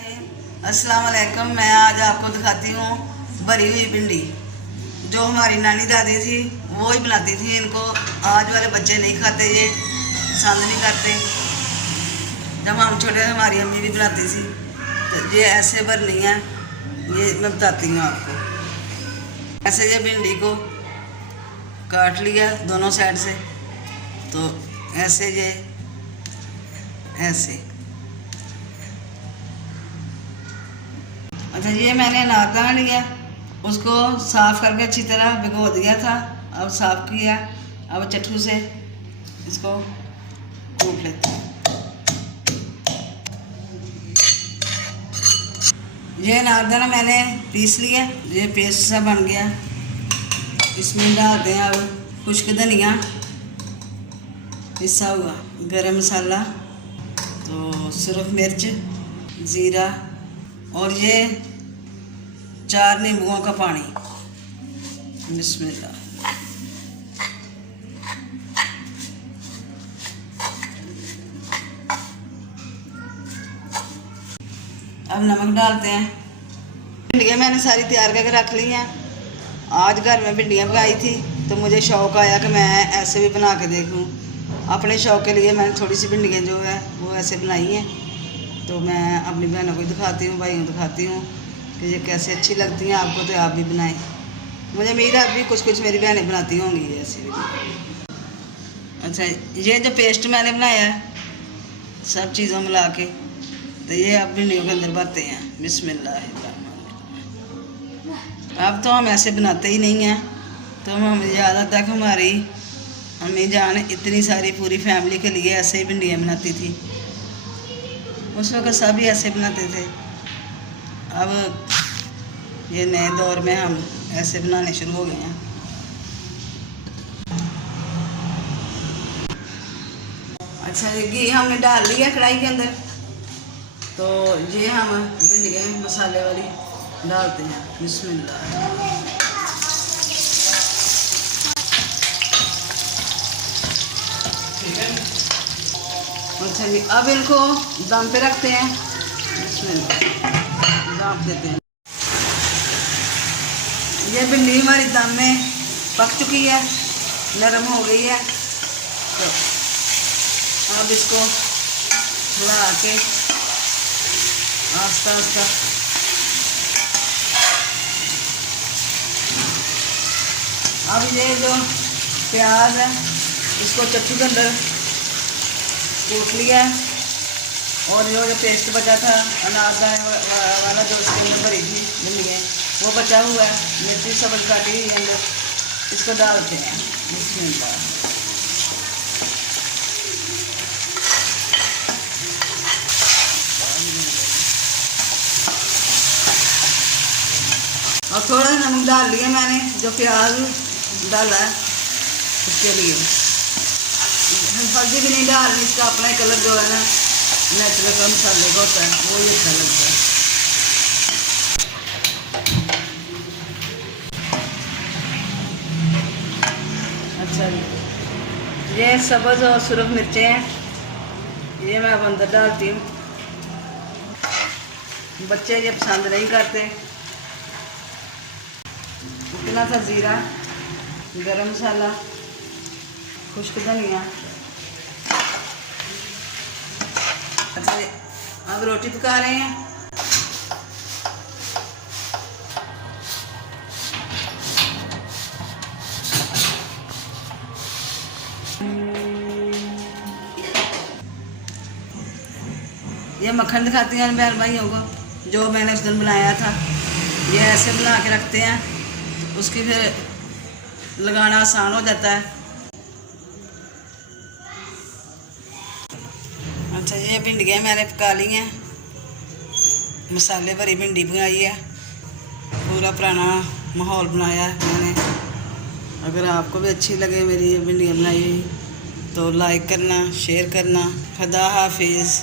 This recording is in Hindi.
अस्सलाम वालेकुम। मैं आज आपको दिखाती हूँ भरी हुई भिंडी। जो हमारी नानी दादी थी वो ही बनाती थी। इनको आज वाले बच्चे नहीं खाते, ये पसंद नहीं करते। जब हम छोटे हमारी अम्मी भी बनाती थी, तो ये ऐसे भरनी है। ये मैं बताती हूँ आपको। ऐसे ये भिंडी को काट लिया दोनों साइड से, तो ऐसे ये ऐसे। अच्छा, ये मैंने नादाना लिया, उसको साफ़ करके अच्छी तरह भिगो दिया था। अब साफ़ किया, अब चट्टू से इसको कूट लेते हैं। ये नादाना मैंने पीस लिया, ये पेस्ट सा बन गया। इसमें डालते हैं अब खुश्क धनिया, पिसा हुआ गरम मसाला, तो सुरख मिर्च, ज़ीरा, और ये 4 नींबुओं का पानी। बिस्मिल्लाह। अब नमक डालते हैं। भिंडियाँ मैंने सारी तैयार करके रख ली हैं। आज घर में भिंडियाँ पकाई थी, तो मुझे शौक़ आया कि मैं ऐसे भी बना के देखूं। अपने शौक़ के लिए मैंने थोड़ी सी भिंडियाँ जो है वो ऐसे बनाई हैं। तो मैं अपनी बहनों को दिखाती हूँ, भाइयों को दिखाती हूँ कि ये कैसे अच्छी लगती हैं आपको, तो आप भी बनाएं। मुझे उम्मीद है आप भी कुछ कुछ मेरी बहनें बनाती होंगी ऐसी भी। अच्छा, ये जो पेस्ट मैंने बनाया है सब चीज़ों मिला के, तो ये अब भिंडियों के अंदर भरते हैं। बिस्मिल्लाह। अब तो हम ऐसे बनाते ही नहीं हैं, तो हम ज़्यादा तक हमारी अम्मी जान इतनी सारी पूरी फैमिली के लिए ऐसे ही भिंडियाँ बनाती थी। उस वक्त सभी ऐसे बनाते थे। अब ये नए दौर में हम ऐसे बनाने शुरू हो गए हैं। अच्छा, ये घी हमने डाल लिया कढ़ाई के अंदर, तो ये हम भिंडियाँ मसाले वाली डालते हैं। बिस्मिल्लाह। अच्छा जी, अब इनको दम पे रखते हैं। दम देते हैं। ये भिंडी हमारी दम में पक चुकी है, नरम हो गई है। तो अब इसको हिला के आस्ता आस्ता अब ये जो प्याज है इसको चट्टू के अंदर कूट लिया, और जो पेस्ट बचा था अनारदाने वाला जो उसके अंदर भरी थी भिंडियाँ, वो बचा हुआ है। मिर्ची सब्ज़ काटी हुई अंदर, इसको डालते हैं। बिस्मिल्लाह। और थोड़ा सा नमक डाल लिया मैंने, जो प्याज डाला है उसके लिए। हल्दी भी नहीं डालनी, इसका अपना ही कलर जो है ना नेचुरल का मसाले का होता है, वो ही अच्छा लगता है। अच्छा जी, ये सब्ज़ और सुरख मिर्चें हैं, ये मैं अब अंदर डालती हूँ। बच्चे ये पसंद नहीं करते। इतना सा ज़ीरा, गरम मसाला, खुश्क धनिया। अच्छा, अब रोटी पका रहे हैं। ये मक्खन दिखाती हैं बहन भाइयों को, जो मैंने उस दिन बनाया था। ये ऐसे बना के रखते हैं, उसकी फिर लगाना आसान हो जाता है। अच्छा, ये भिंडियाँ मैंने पका ली हैं। मसाले भरी भिंडी बनाई है, पूरा पुराना माहौल बनाया है मैंने। अगर आपको भी अच्छी लगे मेरी ये भिंडियाँ बनाई हुई, तो लाइक करना, शेयर करना। खुदा हाफिज़।